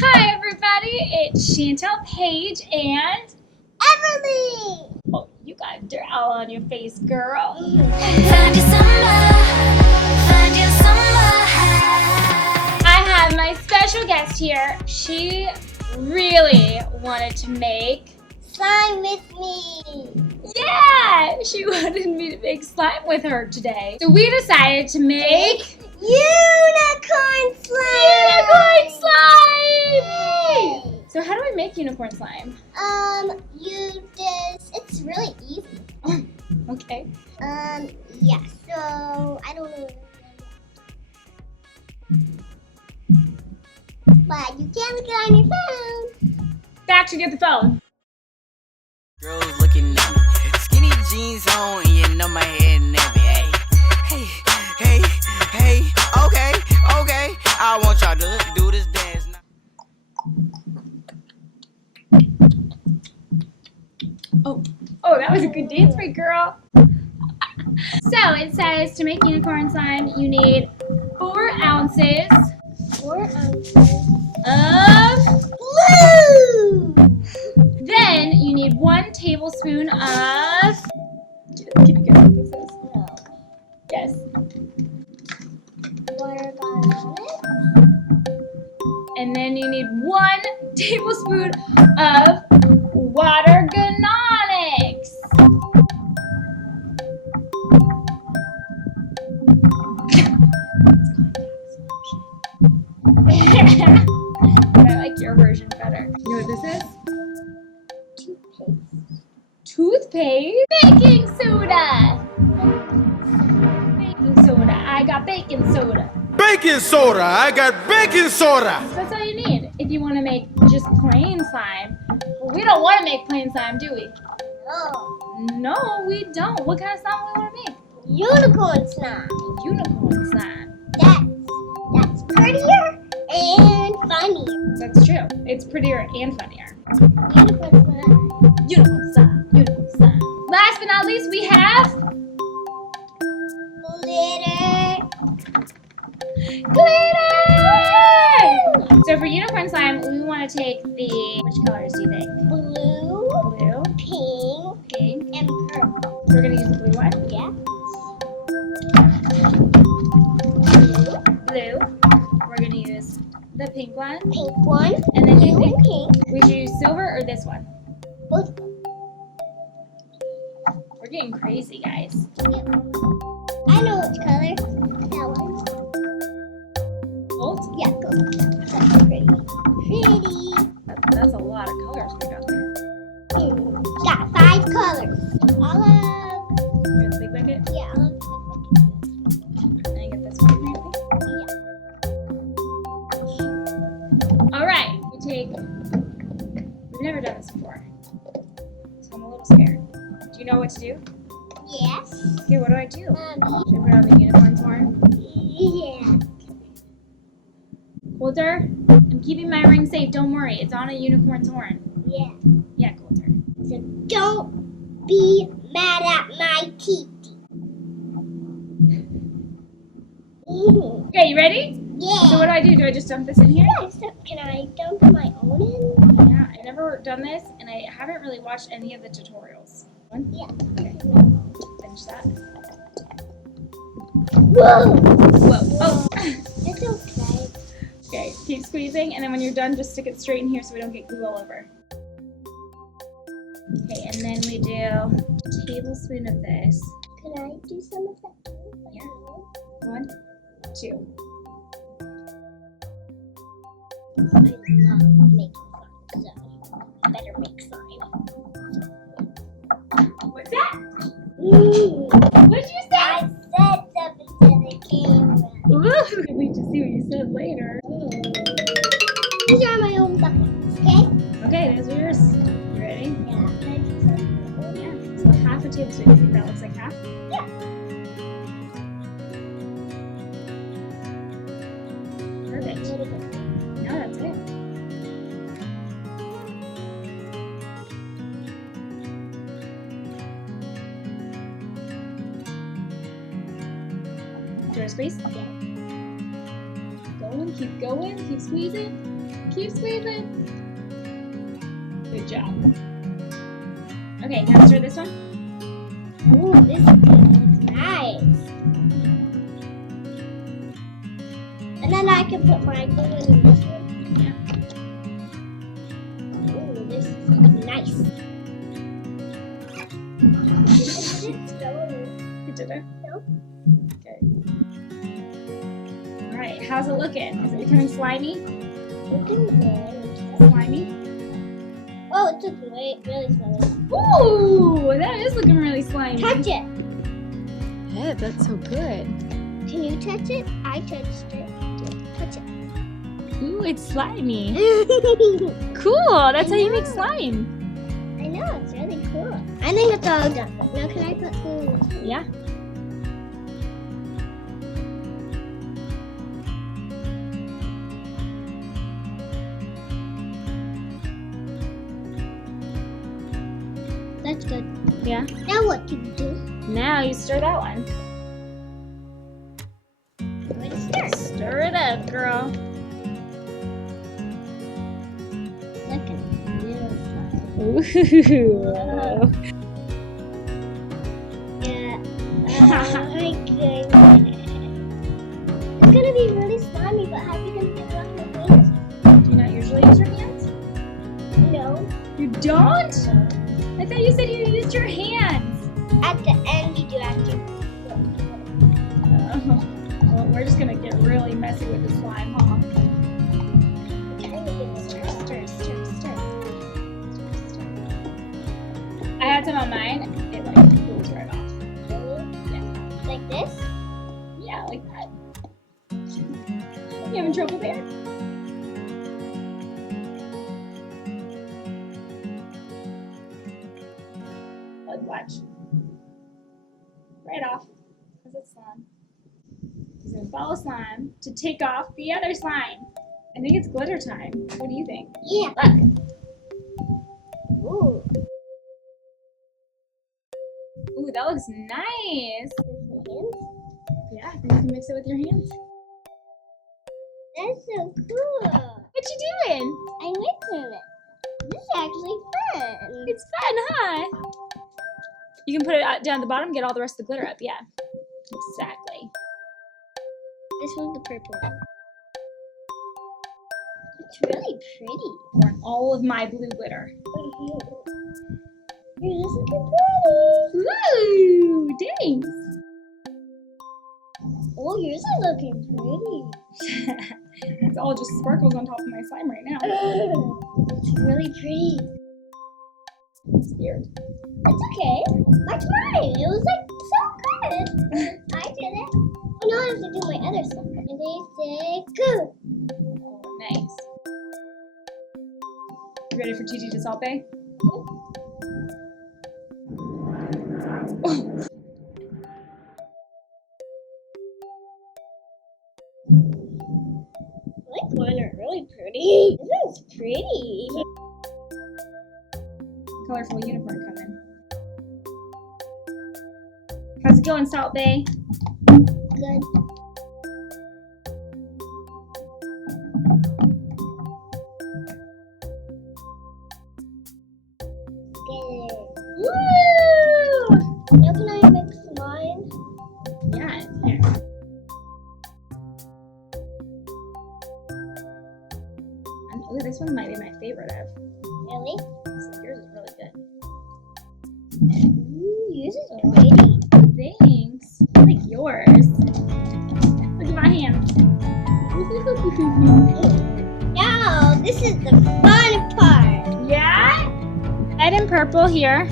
Hi everybody, it's Chantelle, Paige, and Everleigh! oh, you got dirt all on your face, girl. Find you some love, find you some love. I have my special guest here. She really wanted to make Slime with me! yeah, she wanted me to make slime with her today. So we decided to make Unicorn slime! unicorn slime! Yay! So how do I make unicorn slime? It's really easy. Okay. Yeah, so, I don't know. But you can look it on your phone. Back to get the phone. Girls looking at me, skinny jeans on, and you know my head nappy. Hey, okay. I want y'all to do this dance now. Oh, that was a good dance break, girl. So it says to make unicorn slime, you need 4 ounces 4 ounces. of Blue! Then you need 1 tablespoon of. Can you guess what this is? No. Yes. Water garlic. And then you need 1 tablespoon of water ganonics. I like your version better. You know what this is? Toothpaste? Baking soda! Baking soda. I got baking soda. Baking soda! I got baking soda! So that's all you need if you want to make just plain slime. But we don't want to make plain slime, do we? No. No, we don't. What kind of slime do we want to make? Unicorn slime. Unicorn slime. That's prettier and funnier. That's true. It's prettier and funnier. Unicorn slime. Unicorn slime. Unicorn slime. Last but not least, we have Glitter. glitter! So for unicorn slime, we want to take which colors do you think? Blue, Blue, pink, pink. and purple. So we're going to use the blue one. Yeah. Blue. We're going to use the pink one. Pink one. And then you Blue think and pink. we should use silver or this one? Both of them. We're getting crazy, guys. I know which color. That one. Gold? Yeah, gold. That's pretty. Pretty. That's a lot of colors we got there. Got 5 colors. All of. Here's the big bucket. Yeah, all of. And I get this one here. Yeah. All right. We've never done this before. So I'm a little scared. Do you know what to do? Yes. Okay, what do I do? Should I put it on the unicorn's horn? Yeah. Coulter, I'm keeping my ring safe. Don't worry. It's on a unicorn's horn. Yeah. Yeah, Coulter. So don't be mad at my teeth. Okay, you ready? Yeah. So what do? Do I just dump this in here? Yeah, so can I dump my own in? Yeah, I've never done this, and I haven't really watched any of the tutorials. One? Yeah. Okay. Finish that. Whoa! Whoa. Oh. It's okay. Okay, keep squeezing, and then when you're done, just stick it straight in here so we don't get glue all over. Okay, and then we do a tablespoon of this. Can I do some of that too? Yeah. 1, 2. I love making slime, so I better make slime. What's that? Mm. What'd you I say? said something to the camera. Ooh, we just see what you said later. These are my own buckets, okay? Okay, those are yours. You ready? Yeah. Can I do some? Yeah. So half a tablespoon. You think that looks like half? Yeah. Perfect. Really good. No, that's it. Do you want to squeeze? Yeah. Going, keep squeezing. Keep squeezing. Good job. Okay, now stir this one. Ooh, this is good. Nice. And then I can put my glue in this one. Yeah. Ooh, this is nice. You did it? No. Okay. Alright, how's it looking? Is it becoming slimy? Looking good. Slimy? Oh, it's looking really slimy. Ooh, that is looking really slimy. Touch it. Yeah, that's so good. Can you touch it? I touched it. Touch Ooh, it's slimy. it. Cool, that's how you know. make slime. I know, it's really cool. I think it's all done. Now can I put glue in this one? Yeah. That's good. Yeah. Now what do you do? Now you stir that one. Where to start? Stir it up, girl. Looking really slimy. Ooh. Yeah. Oh my goodness. It's gonna be really slimy, but how are you gonna get it off your fingers? Do you not usually use your hands? No. You don't? I thought you said you used your hands. At the end, you do have to. Oh. Well, we're just gonna get really messy with the slime, huh? Stir, stir, stir, stir. I had some on mine. It like pulls right off. Yeah. Like this? Yeah, like that. You having trouble there? Watch. Right off. Because it's slime. He's going to follow slime to take off the other slime. I think it's glitter time. What do you think? Yeah. Look. Ooh. Ooh, that looks nice. With my hands? Yeah, I think you can mix it with your hands. That's so cool. What you doing? I'm mixing it. This is actually fun. It's fun, huh? You can put it down at the bottom, get all the rest of the glitter up. Yeah, exactly. This one's the purple one. It's really pretty. Pour in all of my blue glitter. You're just looking pretty. Ooh, thanks. Oh, yours is looking pretty. It's all just sparkles on top of my slime right now. It's really pretty. I'm scared. It's okay. That's mine. It was like so good. I did it. Oh, now I have to do my other stuff. And they say go. Oh, nice. You ready for Gigi to saute? Like mine are really pretty. This is pretty. Colorful unicorn coming. How's it going, Salt Bay? Good. Good. Woo! Now can I mix mine? Yeah, here. Ooh, this one might be my favorite of. Really? Yours is really good. Ooh, yours is pretty. Thanks. I like yours. Look at my hands. Now, this is the fun part. Yeah? Red and purple here.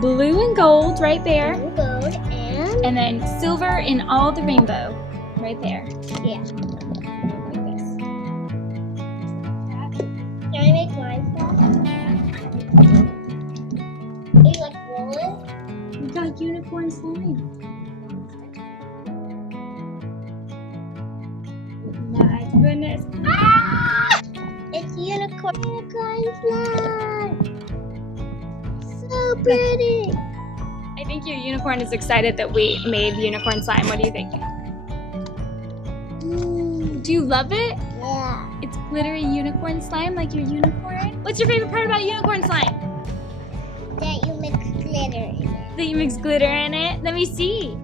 Blue and gold right there. Blue, gold, And then silver in all the rainbow right there. yeah. Like this. Can I make mine flat? Do you like roll it? We got unicorn slime. My goodness. Ah! It's unicorn slime. So pretty. I think your unicorn is excited that we made unicorn slime. What do you think? Do you love it? Yeah. It's glittery unicorn slime like your unicorn. What's your favorite part about unicorn slime? That you mix glitter in it. That you mix glitter in it? Let me see.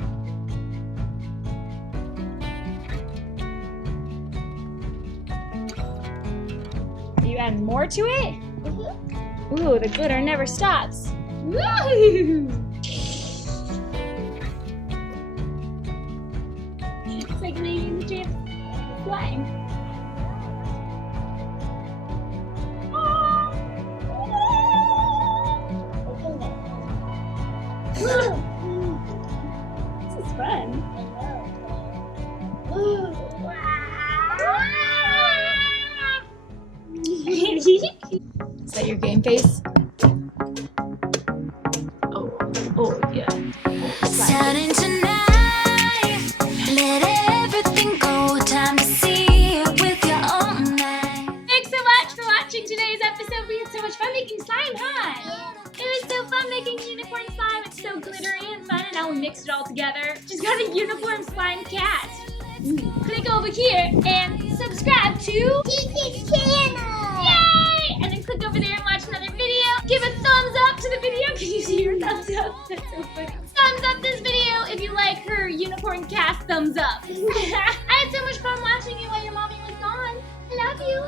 Are you adding more to it? Mm-hmm. Ooh, the glitter never stops. Woo! It's like making the chip slime. This is fun. Is that your game face? Oh yeah. Starting tonight, let everything go. Time to see it with your own eyes. Thanks so much for watching today's episode. We had so much fun making slime, huh? It was so fun making unicorn slime. It's so glittery and fun, and now we mixed it all together. Just got a unicorn slime cat. Click over here and subscribe to Teach's channel. Yay! And then click over there and watch another video. Give a thumbs up to the video. Can you see your thumbs up? That's so funny. Thumbs up this video if you like her unicorn cast thumbs up. I had so much fun watching you while your mommy was gone. I love you.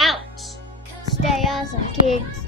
Ouch. Stay awesome, kids.